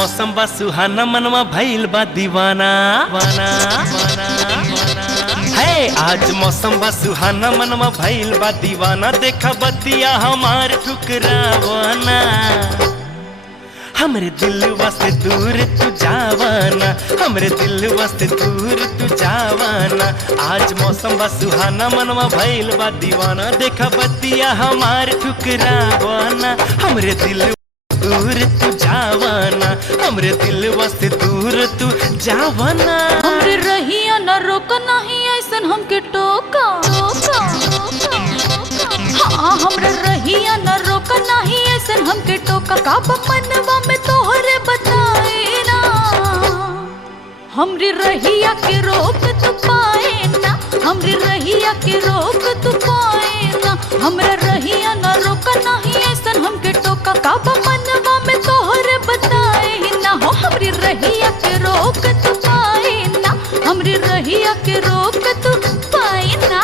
मौसम बा सुहाना मनवा भइल बा दीवाना है। आज मौसम बा सुहाना मनवा भइल बा दीवाना। देखा बतिया हमार ठुकरावाना। हमरे दिलवा से दूर तू जावाना, हमरे दिलवा से दूर तू जावाना। आज मौसम बा सुहाना मनवा भइल बा दीवाना। देखा बतिया हमार ठुकरावाना। हमरे दिल दूर तू जावाना, हमरे दिलवा से दूर तू जावाना। हमरे रहिया न रोका नहीं ऐसन हमके टोका। हाँ हमरे रहिया न रोका नहीं ऐसन हमके टोका। का मनवा में तोहरे बताए ना, हमरी रहिया के रोक तू पाए ना, हमरी रहिया के रोक तू पाए ना। हमरे रहिया न रोका नहीं ऐसन हमके टोका। का मनवा में तोहरे बताए ना हो, हमरी रहिया के रोक तू पाए ना, हमरी रहिया के रोक तू पाए ना।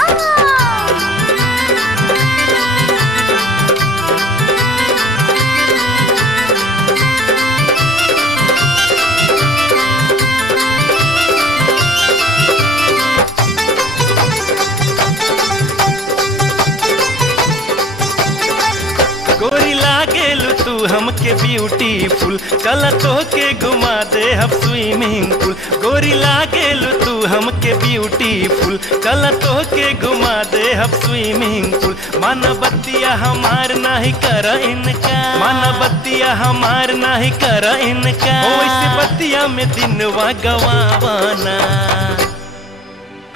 गोरी लागेलू तू हमके ब्यूटीफुल। चल तो के घुमा दे हम स्विमिंग पूल। गोरी लागेलू तू हमके ब्यूटीफुल। चल तो के घुमा दे हम स्विमिंग पूल। मन बत्तिया हमार नहीं कर इनका, मन बत्तिया हमार नहीं कर इनका। वैसे बत्तिया में दिनवा गवावाना।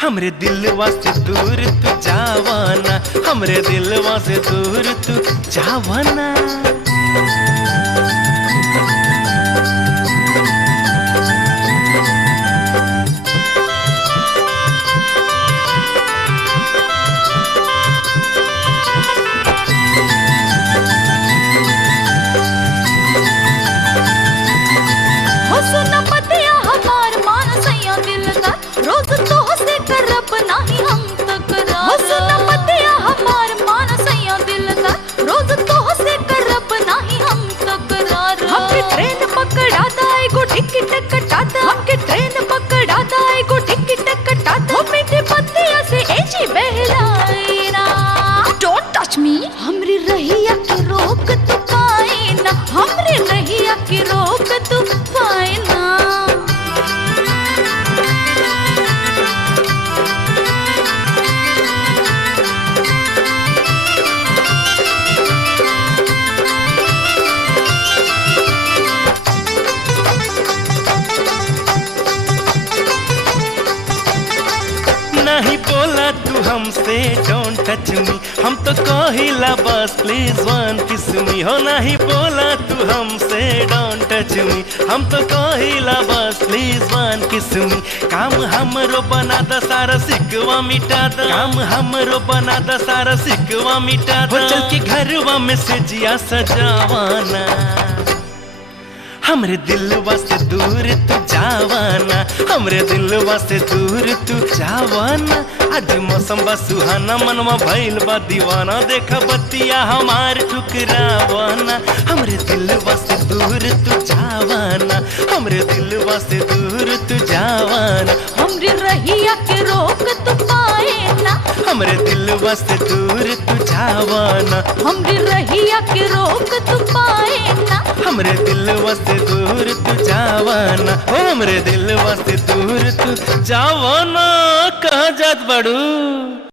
हमरे दिलवा से दूर तू जावाना, हमरे दिलवा से दूर तू जावाना। हो सुना पतिया हमार मानसैया दिल का, रोज तो से करब नहीं हम तकरार। हो सुना पतिया हमार मानसैया दिल का, रोज तो से करब नहीं हम तकरार। हमके ट्रेन पकड़ा दाए गो टिकट कटा दा, हमके ट्रेन पकड़ा दाए गो टिकट कटा दा। हो मीठी पतिया से एजी बहलाए ना, डोंट टच मी। हमरी रहिया के रोक तू पाए ना, हमरी रहिया के रोक तू पाए ना। नहीं बोला तू हमसे डोंट टच मी, हम तो कहिला बस प्लीज वन किस मी। हो नहीं बोला तू हमसे डोंट टच मी, हम तो कहिला बस प्लीज वन किस मी। काम हमरो बना द सारा सिकवा मिटा द, काम हमरो बना द सारा सिकवा मिटा द। चल के घरवा में से जिया सजावाना। हमरे दिलवा से दूर तू जावाना, हमरे दिलवा से दूर तू जावाना। आज मौसम बा सुहाना मनवा भइल बा दीवाना। देखा बतिया हमार ठुकरावाना। हमरे दिलवा से दूर तू जावाना, हमरे दिलवा से दूर तू जावाना। हमरी रहिया के रोक तू पाए ना, हमरे दिलवा से दूर तू जावाना। हमरी रहिया के रोक तू पाए ना, हमरे दिलवा से दूर तू जावाना। ओ हमरे दिलवा से दूर तू जावाना। कहाँ जात बड़ू?